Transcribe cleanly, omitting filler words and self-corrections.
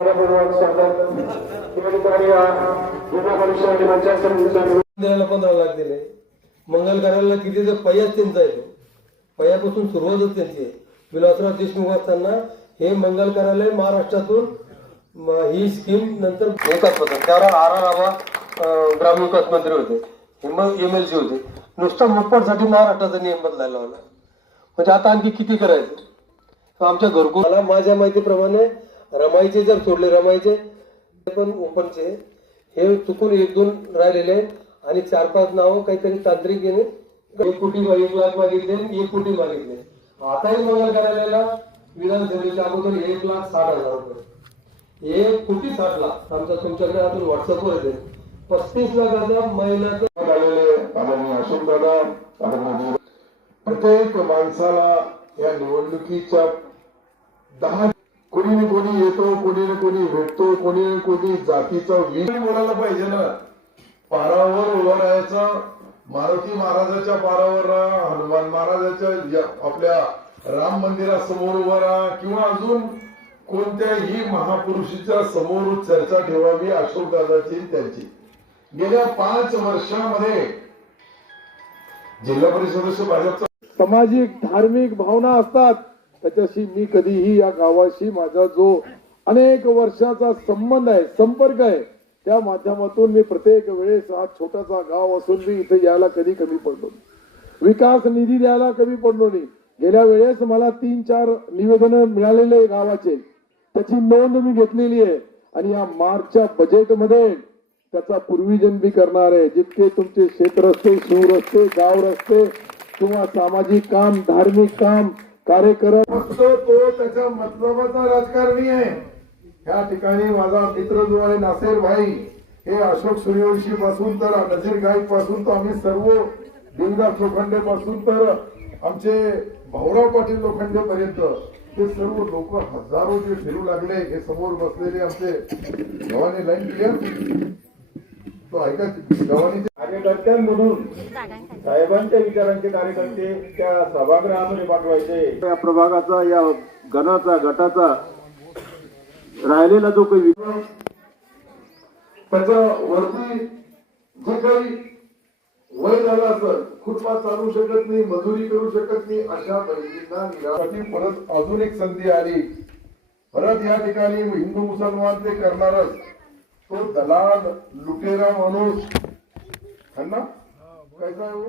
द्यायला 15 लाख दिले. मंगल कार्यालयाला किती तर पैयाच त्यांचा आहे. पैयापासून सुरुवातच त्यांची आहे. विलासराव देशमुख असताना हे मंगल कार्यालय महाराष्ट्रातून ही स्कीम नंतर एकाच होता. त्यावर आरारावा ग्रामीण विकास मंत्री होते, मग MLC होते. नुसता मोपडसाठी महाराष्ट्राचा नियम बदलायला लावला. म्हणजे आता आणखी किती करायचं. आमच्या घरकुला माझ्या माहितीप्रमाणे रमाईचे जर सोडले, रमाईचे पण ओपनचे हे चुकून 1-2 राहिलेले आणि 4-5 नाव काहीतरी तांत्रिक येणे 1 कोटी 1 लाख मागितले, 1 कोटी मागितले. आताही मंगल कार्यालयाला विधानसभेच्या अगोदर 1,60,000 रुपये, 1 कोटी 60 लाख आमचा तुमच्याकडे अजून व्हॉट्सअपवर येते. 35 लाखाचा महिन्याचा आलेले आदरणीय अशोक दादा, आदरणीय प्रत्येक माणसाला या निवडणुकीच्या 10 कोणी ना कोणी येतो, कोणी ना कोणी भेटतो, कोणी ना कोणी जातीचा विषय बोलायला पाहिजे ना. पारावर उभं राहायचं, मारुती महाराजाच्या पारावर राहा, हनुमान महाराजाच्या आपल्या राम मंदिरासमोर उभं राहा, किंवा अजून कोणत्याही महापुरुषाच्या समोर चर्चा ठेवावी अशोक दादाची त्यांची. गेल्या 5 वर्षामध्ये जिल्हा परिषद सदस्य भाजपचा सामाजिक धार्मिक भावना असतात, त्याच्याशी मी कधीही या गावाशी माझा जो अनेक वर्षाचा संबंध आहे, संपर्क आहे, त्या माध्यमातून मी प्रत्येक वेळेस हा छोटासा गाव असून मी इथे यायला कधी कमी पडलो नाही. विकास निधी द्यायला कमी पडलो नाही. गेल्या वेळेस मला 3-4 निवेदन मिळालेले गावाचे, त्याची नोंद मी घेतलेली आहे आणि या मार्चच्या बजेटमध्ये त्याचा प्रोव्हिजन बी करणार आहे. जितके तुमचे शेतरस्ते, शिवरस्ते, गाव रस्ते किंवा सामाजिक काम, धार्मिक काम, कार्यक्रम असतो, तो त्याच्या मतलबाचा राजकारणी आहे. या ठिकाणी माझा मित्र जो आहे नासेर भाई, हे अशोक सूर्यवंशी पासून तर नजीर गाईक पासून तर आम्ही सर्व देवदास लोखंडे पासून तर आमचे भाऊराव पाटील लोखंडे पर्यंत हे सर्व लोक हजारो जे फिरू लागले. हे समोर बसलेले आमचे गव्हाणे लाईन क्लिअर तो ऐका, गव्हाणीचे कार्यकर्त्यांमधून साहेबांच्या विचारांचे कार्यकर्ते त्या सभागृहामध्ये पाठवायचे. या प्रभागाचा, या गटाचा राहिलेला जो काही त्याच्या वरती जे काही वय झालं असं, फुटपाथ चालू शकत नाही, मजुरी करू शकत नाही, अशा परिस्थितींना परत अजून एक संधी आली. परत या ठिकाणी हिंदू मुसलमान ते करणारच तो दलाल लुटेरा माणूस, है ना, कैसा है वो.